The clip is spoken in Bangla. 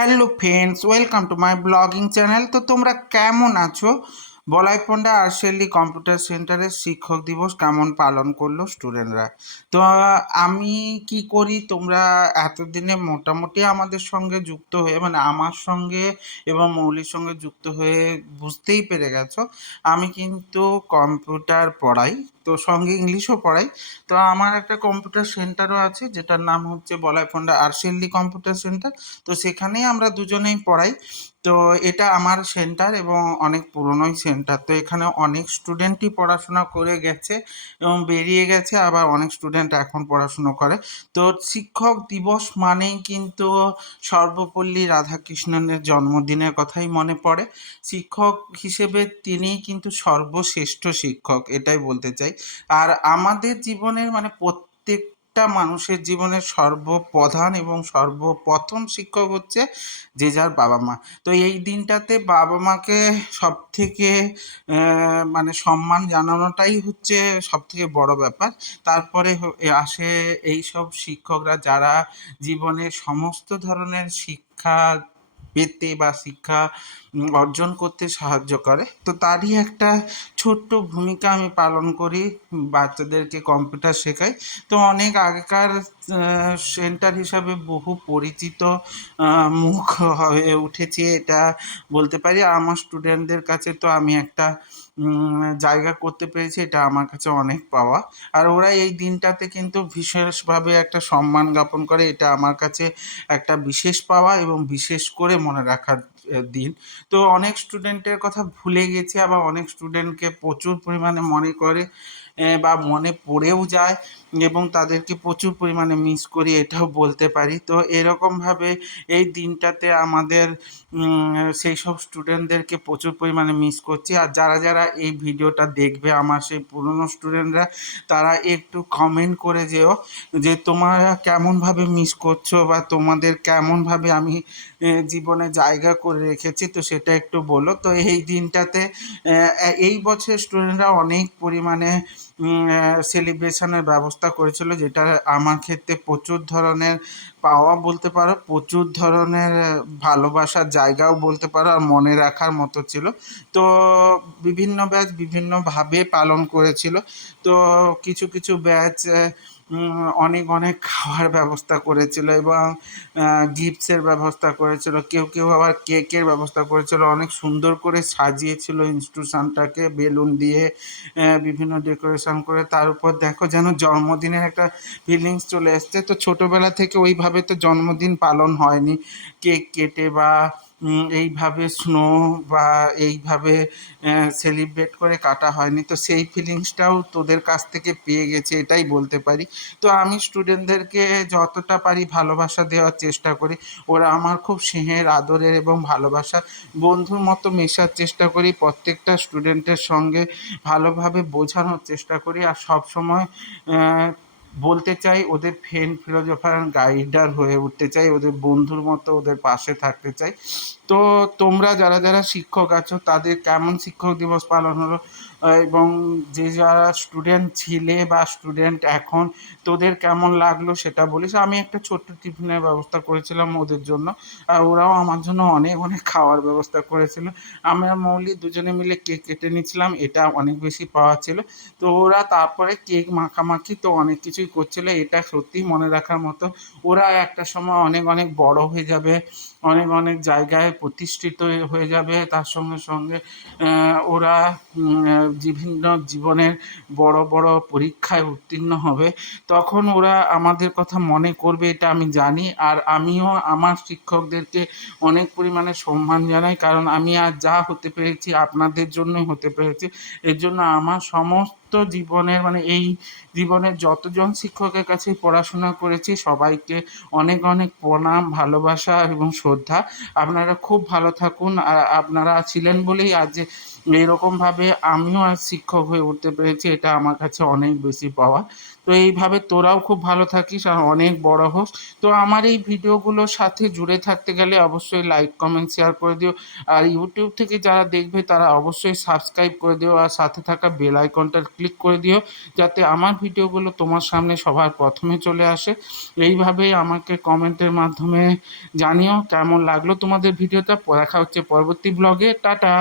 Hello friends, welcome to my blogging channel. তো তোমরা কেমন আছো? বলাই পণ্ডা আরশেলি কম্পিউটার সেন্টারের শিক্ষক দিবস কেমন পালন করল স্টুডেন্টরা? তো, আমি কি করি? তোমরা এতদিনে মোটামুটি আমাদের সঙ্গে যুক্ত হয়ে মানে আমার সঙ্গে এবং মৌলির সঙ্গে যুক্ত হয়ে বুঝতেই পেরে গেছো। আমি কিন্তু কম্পিউটার পড়াই। তো সঙ্গে ইংলিশও পড়াই। তো আমার একটা কম্পিউটার সেন্টারও আছে, যেটার নাম হচ্ছে বলাই পণ্ডা আরশেলি কম্পিউটার সেন্টার তো সেখানেই আমরা দুজনেই পড়াই। তো এটা আমার সেন্টার এবং অনেক পুরনোই সেন্টার তো এখানে অনেক স্টুডেন্টই পড়াশোনা করে গেছে এবং বেরিয়ে গেছে, আবার অনেক স্টুডেন্ট এখন পড়াশুনো করে। তো শিক্ষক দিবস মানেই কিন্তু সর্বপল্লী রাধাকৃষ্ণনের জন্মদিনের কথাই মনে পড়ে। শিক্ষক হিসেবে তিনিই কিন্তু সর্বশ্রেষ্ঠ শিক্ষক, এটাই বলতে চাই। আর আমাদের জীবনের মানে প্রত্যেকটা মানুষের জীবনের সর্বপ্রধান এবং সর্বপ্রথম শিক্ষক হচ্ছে যে যার বাবা মা। তো এই দিনটাতে বাবা মাকে সব থেকে মানে সম্মান জানানোটাই হচ্ছে সব থেকে বড় ব্যাপার। তারপরে আসে এই সব শিক্ষকরা যারা জীবনের সমস্ত ধরনের শিক্ষা পেতে বা শিক্ষা অর্জন করতে সাহায্য করে। তো তারই একটা ছোট্ট ভূমিকা আমি পালন করি, বাচ্চাদেরকে কম্পিউটার শেখাই। তো অনেক আগেকার সেন্টার হিসাবে বহু পরিচিত মুখ হয়ে উঠেছে এটা বলতে পারি। আমার স্টুডেন্টদের কাছে তো আমি একটা জায়গা করতে পেরেছি, এটা আমার কাছে অনেক পাওয়া। আর ওরা এই দিনটাতে কিন্তু বিশেষভাবে একটা সম্মান জ্ঞাপন করে, এটা আমার কাছে একটা বিশেষ পাওয়া এবং বিশেষ করে মনে রাখার দিন। তো অনেক স্টুডেন্টের কথা ভুলে গেছি, আবার অনেক স্টুডেন্টকে প্রচুর পরিমাণে মনে করে বা মনে পড়েও যায় এবং তাদেরকে প্রচুর পরিমাণে মিস করি, এটাও বলতে পারি। তো এরকমভাবে এই দিনটাতে আমাদের সেই সব স্টুডেন্টদেরকে প্রচুর পরিমাণে মিস করছি। আর যারা যারা এই ভিডিওটা দেখবে, আমার সেই পুরনো স্টুডেন্টরা তারা একটু কমেন্ট করে যেও যে, তোমরা কেমনভাবে মিস করছ বা তোমাদের কেমনভাবে আমি জীবনে জায়গা করে রেখেছি? তো সেটা একটু বলো। তো এই দিনটাতে এই বছর স্টুডেন্টরা অনেক পরিমাণে সেলিব্রেশনের ব্যবস্থা করেছিল, যেটা আমার ক্ষেত্রে প্রচুর ধরনের পাওয়া বলতে পারো, প্রচুর ধরনের ভালোবাসার জায়গাও বলতে পারো আর মনে রাখার মতো ছিল। তো বিভিন্ন ব্যাচ বিভিন্নভাবে পালন করেছিল। তো কিছু কিছু ব্যাচ অনেক অনেক খাওয়ার ব্যবস্থা করেছিল এবং গিফটসের ব্যবস্থা করেছিল। কেউ কেউ আবার কেকের ব্যবস্থা করেছিল। অনেক সুন্দর করে সাজিয়েছিল ইনস্টিটিউশনটাকে বেলুন দিয়ে বিভিন্ন ডেকোরেশন করে। তার উপর দেখো যেন জন্মদিনের একটা ফিলিংস চলে এসছে। তো ছোটোবেলা থেকে ওইভাবে তো জন্মদিন পালন হয়নি। কেক কেটে বা এইভাবে স্নো বা এইভাবে সেলিব্রেট করে কাটা হয়নি। তো সেই ফিলিংসটাও তোদের কাছ থেকে পেয়ে গেছে, এটাই বলতে পারি। তো আমি স্টুডেন্টদেরকে যতটা পারি ভালোবাসা দেওয়ার চেষ্টা করি। ওরা আমার খুব স্নেহের, আদরের এবং ভালোবাসা, বন্ধুর মতো মেশার চেষ্টা করি। প্রত্যেকটা স্টুডেন্টের সঙ্গে ভালোভাবে বোঝানোর চেষ্টা করি। আর সব সময় বলতে চাই ওদের ফ্রেন্ড ফিলোজফার গাইডার হয়ে উঠতে চাই, ওদের বন্ধুর মতো ওদের পাশে থাকতে চাই। তো তোমরা যারা যারা শিক্ষক আছো, তাদের কেমন শিক্ষক দিবস পালন হলো? এবং যে যারা স্টুডেন্ট ছিলে বা স্টুডেন্ট এখন, তোদের কেমন লাগল সেটা বলিস। আমি একটা ছোট্ট টিফিনের ব্যবস্থা করেছিলাম ওদের জন্য। ওরাও আমার জন্য অনেক অনেক খাওয়ার ব্যবস্থা করেছিল। আমি আর মৌলি দুজনে মিলে কেক কেটে নিয়েছিলাম, এটা অনেক বেশি পাওয়া ছিল। তো ওরা তারপরে কেক মাখামাখি তো অনেক কিছুই করছিল, এটা সত্যিই মনে রাখার মতো। ওরা একটা সময় অনেক অনেক বড় হয়ে যাবে, অনেক অনেক জায়গায় প্রতিষ্ঠিত হয়ে যাবে। তার সঙ্গে সঙ্গে ওরা বিভিন্ন জীবনের বড় বড় পরীক্ষায় উত্তীর্ণ হবে, তখন ওরা আমাদের কথা মনে করবে, এটা আমি জানি। আর আমিও আমার শিক্ষকদেরকে অনেক পরিমাণে সম্মান জানাই, কারণ আমি আজ যা হতে পেরেছি আপনাদের জন্যই হতে পেরেছি। এর জন্য আমার সমস্ত জীবনের মানে এই জীবনের যতজন শিক্ষকের কাছে পড়াশোনা করেছি, সবাইকে অনেক অনেক প্রণাম, ভালোবাসা এবং শ্রদ্ধা। আপনারা খুব ভালো থাকুন। আর আপনারা ছিলেন বলেই আজ এইরকমভাবে আমিও আজ শিক্ষক হয়ে উঠতে পেরেছি, এটা আমার কাছে অনেক বেশি পাওয়া। তো এইভাবে তোরাও খুব ভালো থাকিস আর অনেক বড় হোস। তো আমার এই ভিডিওগুলোর সাথে জুড়ে থাকতে গেলে অবশ্যই লাইক কমেন্ট শেয়ার করে দিও। আর ইউটিউব থেকে যারা দেখবে তারা অবশ্যই সাবস্ক্রাইব করে দিও আর সাথে থাকা বেল আইকনটা ক্লিক করে দিও যাতে আমার ভিডিওগুলো তোমার সামনে সবার প্রথমে চলে আসে। এইভাবেই আমাকে কমেন্টের মাধ্যমে জানিও কেমন লাগল তোমাদের ভিডিওটা। দেখা হচ্ছে পরবর্তী ব্লগে টাটা!